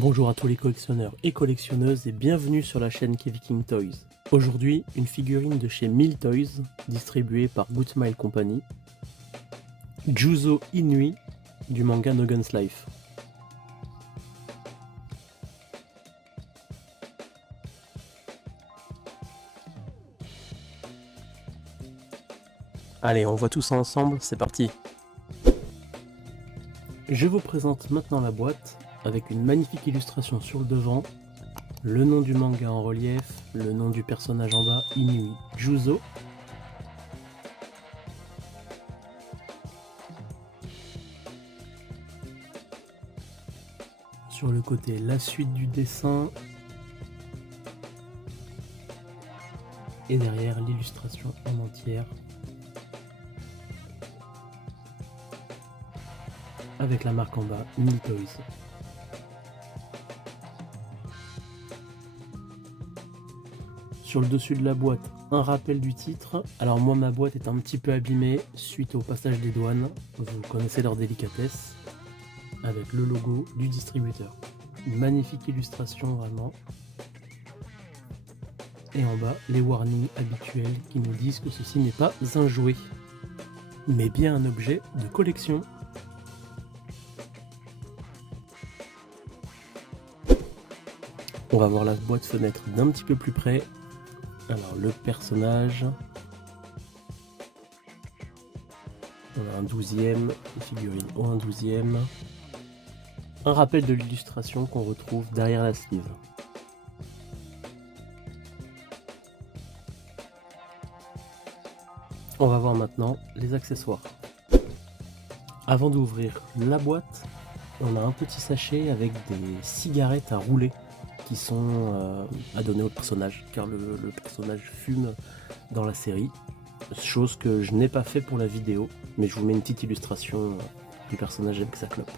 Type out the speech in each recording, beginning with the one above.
Bonjour à tous les collectionneurs et collectionneuses et bienvenue sur la chaîne Keviking Toys. Aujourd'hui, une figurine de chez Mill Toys, distribuée par Good Smile Company. Juzo Inui du manga No Guns Life. Allez, on voit tout ça ensemble, c'est parti. Je vous présente maintenant la boîte avec une magnifique illustration sur le devant, le nom du manga en relief, le nom du personnage en bas, Inui Juzo. Sur le côté, la suite du dessin. Et derrière, l'illustration en entière. Avec la marque en bas, Mill Toys. Sur le dessus de la boîte, un rappel du titre. Alors moi, ma boîte est un petit peu abîmée suite au passage des douanes. Vous connaissez leur délicatesse. Avec le logo du distributeur. Une magnifique illustration vraiment. Et en bas, les warnings habituels qui nous disent que ceci n'est pas un jouet, mais bien un objet de collection. On va voir la boîte fenêtre d'un petit peu plus près. Alors le personnage. On a un 12e, les figurines ont un 12e. Un rappel de l'illustration qu'on retrouve derrière la sleeve. On va voir maintenant les accessoires. Avant d'ouvrir la boîte, on a un petit sachet avec des cigarettes à rouler qui sont à donner au personnage, car le personnage fume dans la série. Chose que je n'ai pas fait pour la vidéo, mais je vous mets une petite illustration du personnage avec sa clope.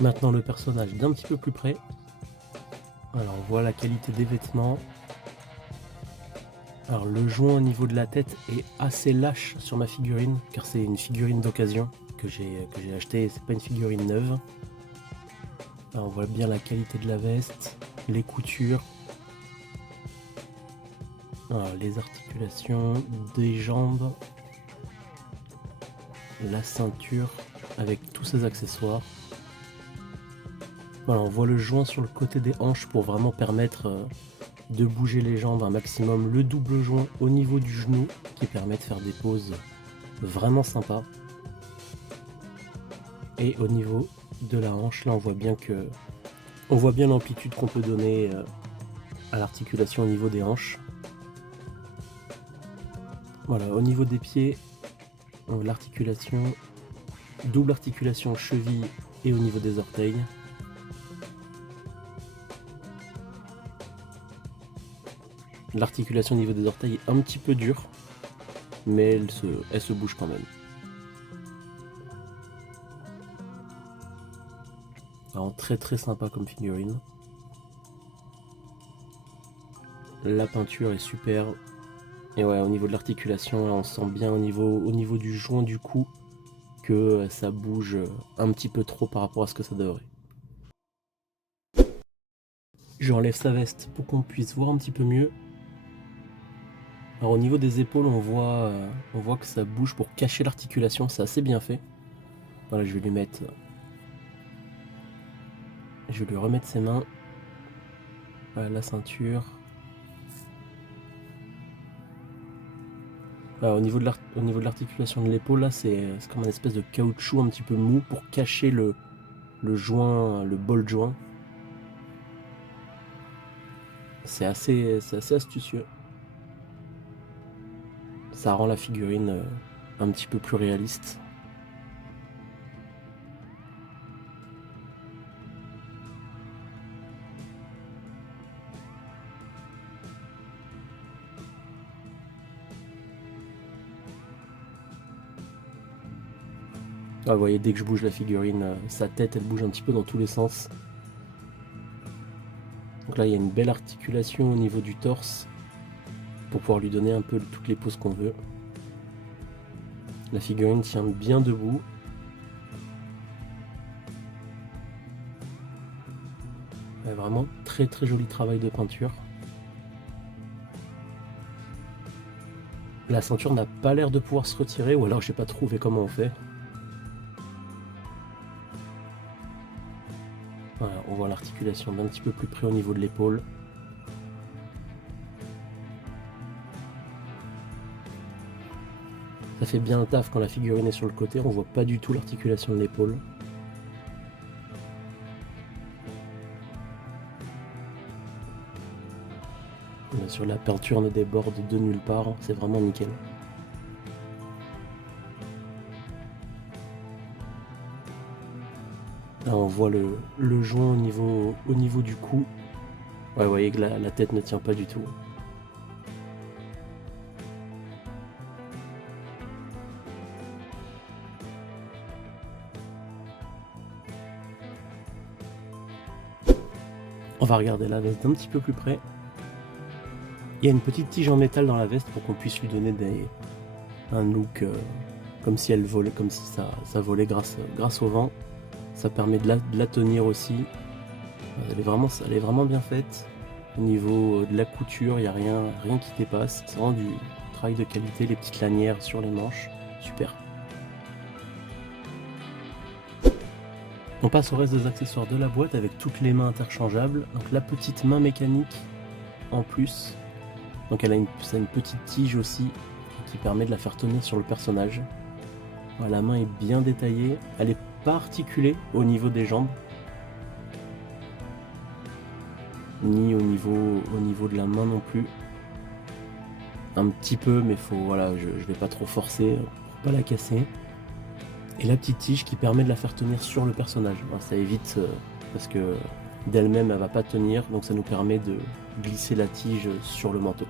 Maintenant le personnage d'un petit peu plus près. Alors on voit la qualité des vêtements. Alors le joint au niveau de la tête est assez lâche sur ma figurine, car c'est une figurine d'occasion que j'ai acheté, c'est pas une figurine neuve. Alors on voit bien la qualité de la veste, les coutures, alors, les articulations des jambes, la ceinture avec tous ses accessoires. Voilà, on voit le joint sur le côté des hanches pour vraiment permettre de bouger les jambes un maximum, le double joint au niveau du genou qui permet de faire des poses vraiment sympas. Et au niveau de la hanche, là on voit bien l'amplitude qu'on peut donner à l'articulation au niveau des hanches. Voilà, au niveau des pieds, l'articulation, double articulation cheville et au niveau des orteils. L'articulation au niveau des orteils est un petit peu dure, mais elle se bouge quand même. Alors, très très sympa comme figurine. La peinture est super. Et ouais, au niveau de l'articulation, on sent bien au niveau du joint du cou que ça bouge un petit peu trop par rapport à ce que ça devrait. J'enlève sa veste pour qu'on puisse voir un petit peu mieux. Alors au niveau des épaules, on voit que ça bouge pour cacher l'articulation, c'est assez bien fait. Voilà, je vais lui remettre ses mains. Voilà, la ceinture. Voilà, au niveau de l'articulation de l'épaule, là, c'est comme une espèce de caoutchouc un petit peu mou pour cacher le joint, le bol joint. C'est assez astucieux. Ça rend la figurine un petit peu plus réaliste. Ah, vous voyez, dès que je bouge la figurine, sa tête elle bouge un petit peu dans tous les sens. Donc là il y a une belle articulation au niveau du torse pour pouvoir lui donner un peu toutes les poses qu'on veut. La figurine tient bien debout. Ouais, vraiment très très joli travail de peinture. La ceinture n'a pas l'air de pouvoir se retirer, ou alors j'ai pas trouvé comment on fait. Voilà, on voit l'articulation d'un petit peu plus près au niveau de l'épaule. Ça fait bien le taf quand la figurine est sur le côté, on voit pas du tout l'articulation de l'épaule. Bien sûr, la peinture ne déborde de nulle part, c'est vraiment nickel. Là, on voit le joint au niveau du cou. Ouais, vous voyez que la tête ne tient pas du tout. On va regarder la veste d'un petit peu plus près. Il y a une petite tige en métal dans la veste pour qu'on puisse lui donner un look comme si elle volait, comme si ça volait grâce au vent. Ça permet de la tenir aussi. Elle est vraiment bien faite. Au niveau de la couture, il n'y a rien qui dépasse. C'est vraiment du travail de qualité. Les petites lanières sur les manches, super. On passe au reste des accessoires de la boîte avec toutes les mains interchangeables. Donc la petite main mécanique en plus. Donc elle a une petite tige aussi qui permet de la faire tenir sur le personnage. Voilà, la main est bien détaillée. Elle n'est pas articulée au niveau des jambes. Ni au niveau de la main non plus. Un petit peu, mais voilà, je vais pas trop forcer pour pas la casser. Et la petite tige qui permet de la faire tenir sur le personnage. Ça évite, parce que d'elle-même elle va pas tenir, donc ça nous permet de glisser la tige sur le manteau.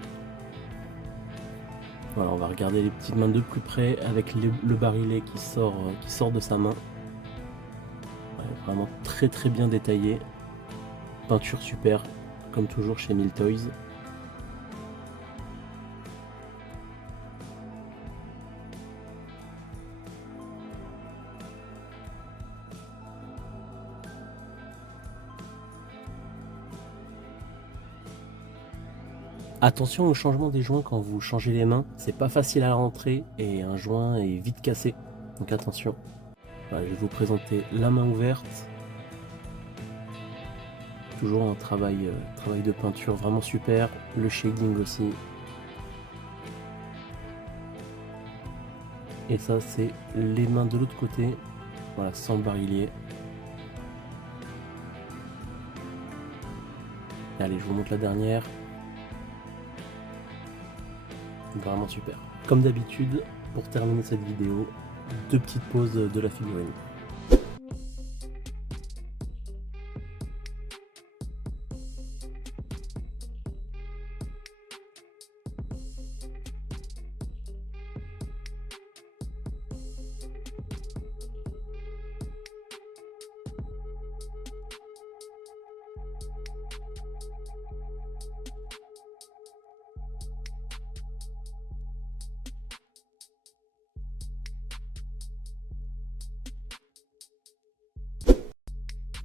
Voilà, on va regarder les petites mains de plus près avec le barillet qui sort de sa main. Ouais, vraiment très très bien détaillé. Peinture super, comme toujours chez Miltoys. Attention au changement des joints quand vous changez les mains, c'est pas facile à rentrer et un joint est vite cassé, donc attention. Voilà, je vais vous présenter la main ouverte. Toujours un travail de peinture vraiment super, le shading aussi. Et ça c'est les mains de l'autre côté, voilà, sans le barillet. Allez, je vous montre la dernière. Vraiment super. Comme d'habitude, pour terminer cette vidéo, 2 petites pauses de la figurine.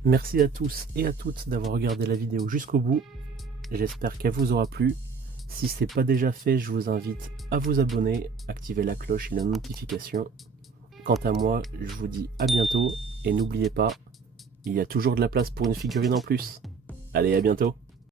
Merci à tous et à toutes d'avoir regardé la vidéo jusqu'au bout. J'espère qu'elle vous aura plu. Si ce n'est pas déjà fait, je vous invite à vous abonner, activer la cloche et la notification. Quant à moi, je vous dis à bientôt et n'oubliez pas, il y a toujours de la place pour une figurine en plus. Allez, à bientôt!